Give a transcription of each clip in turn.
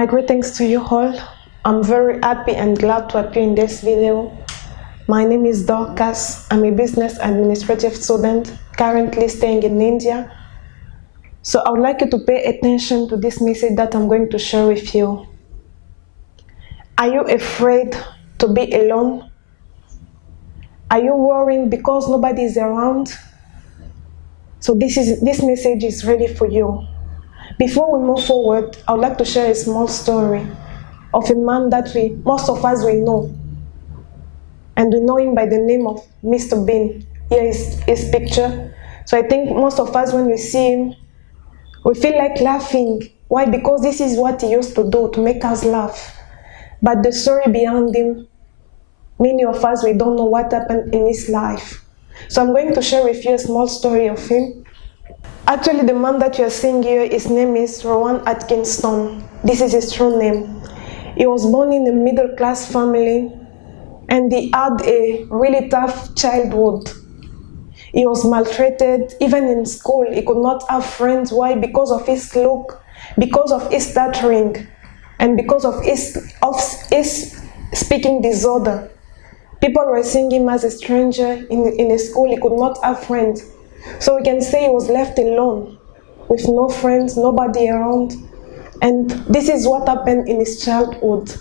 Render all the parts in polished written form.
My greetings to you all. I'm very happy and glad to appear in this video. My name is Dorcas. I'm a business administrative student currently staying in India. So I would like you to pay attention to this message that I'm going to share with you. Are you afraid to be alone? Are you worrying because nobody is around? So this message is ready for you. Before we move forward, I would like to share a small story of a man that most of us know. And we know him by the name of Mr. Bean. Here is his picture. So I think most of us, when we see him, we feel like laughing. Why? Because this is what he used to do to make us laugh. But the story behind him, many of us, we don't know what happened in his life. So I'm going to share with you a small story of him. Actually, the man that you are seeing here, his name is Rowan Atkinson. This is his true name. He was born in a middle-class family, and he had a really tough childhood. He was maltreated. Even in school, he could not have friends. Why? Because of his look, because of his stuttering, and because of his speaking disorder. People were seeing him as a stranger in a school. He could not have friends. So we can say he was left alone, with no friends, nobody around. And this is what happened in his childhood.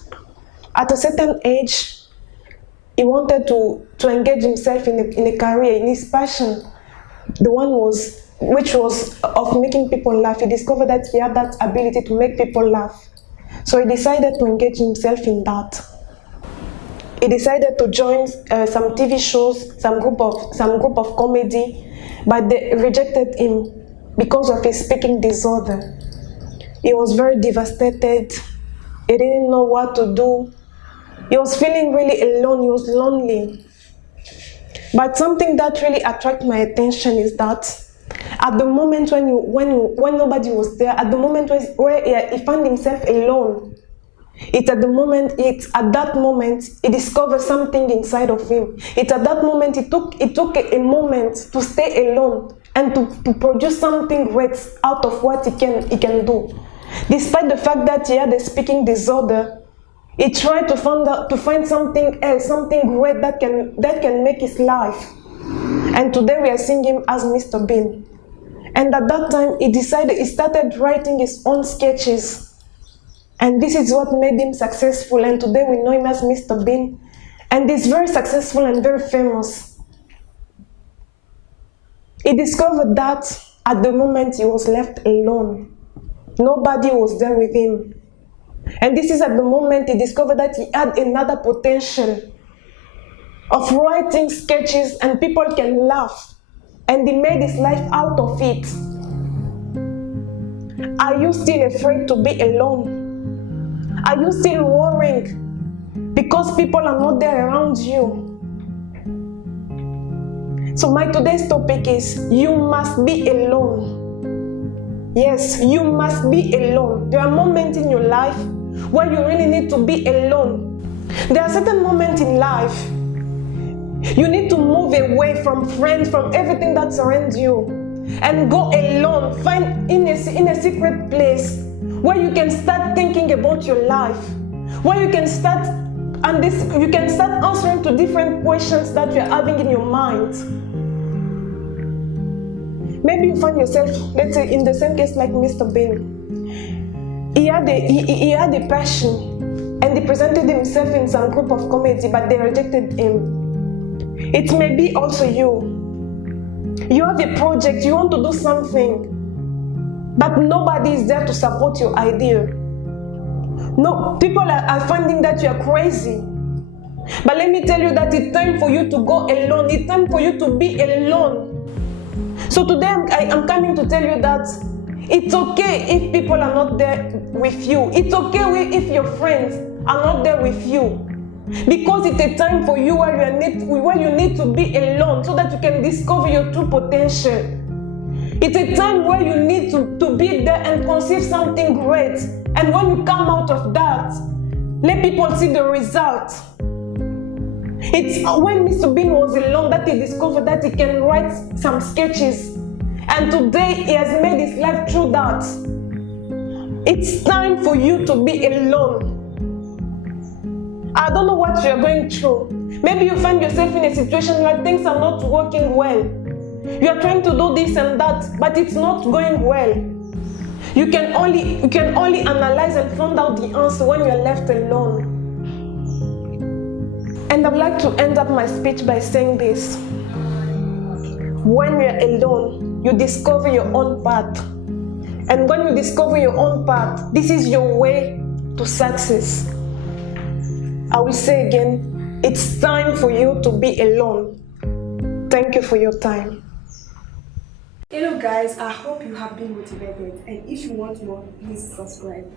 At a certain age, he wanted to engage himself in a career, in his passion. The one which was of making people laugh. He discovered that he had that ability to make people laugh. So he decided to engage himself in that. He decided to join some TV shows, some group of comedy, but they rejected him because of his speaking disorder. He was very devastated. He didn't know what to do. He was feeling really alone. He was lonely. But something that really attracted my attention is that at the moment when nobody was there, at the moment where he found himself alone, it's at that moment he discovered something inside of him. It's at that moment he took a moment to stay alone and to produce something great out of what he can do. Despite the fact that he had a speaking disorder, he tried to find something else, something great that can make his life. And today we are seeing him as Mr. Bean. And at that time he started writing his own sketches. And this is what made him successful. And today we know him as Mr. Bean. And he's very successful and very famous. He discovered that at the moment he was left alone. Nobody was there with him. And this is at the moment he discovered that he had another potential of writing sketches and people can laugh. And he made his life out of it. Are you still afraid to be alone? Are you still worrying because people are not there around you? So my today's topic is, you must be alone. Yes, you must be alone. There are moments in your life where you really need to be alone. There are certain moments in life you need to move away from friends, from everything that surrounds you, and go alone. Find in a secret place where you can start thinking about your life, where you can start answering to different questions that you're having in your mind. Maybe you find yourself, let's say, in the same case like Mr. Bean. He had a passion, and he presented himself in some group of comedy, but they rejected him. It may be also you. You have a project, you want to do something, but nobody is there to support your idea. No, people are finding that you are crazy. But let me tell you that it's time for you to go alone. It's time for you to be alone. So today I'm coming to tell you that it's okay if people are not there with you. It's okay if your friends are not there with you. Because it's a time for you where you need to be alone so that you can discover your true potential. It's a time where you need to be there and conceive something great. And when you come out of that, let people see the result. It's when Mr. Bean was alone that he discovered that he can write some sketches. And today he has made his life through that. It's time for you to be alone. I don't know what you're going through. Maybe you find yourself in a situation where things are not working well. You are trying to do this and that, but it's not going well. You can only analyze and find out the answer when you're left alone. And I'd like to end up my speech by saying this. When you're alone, you discover your own path. And when you discover your own path, this is your way to success. I will say again, it's time for you to be alone. Thank you for your time. Hello guys, I hope you have been motivated, and if you want more, please subscribe.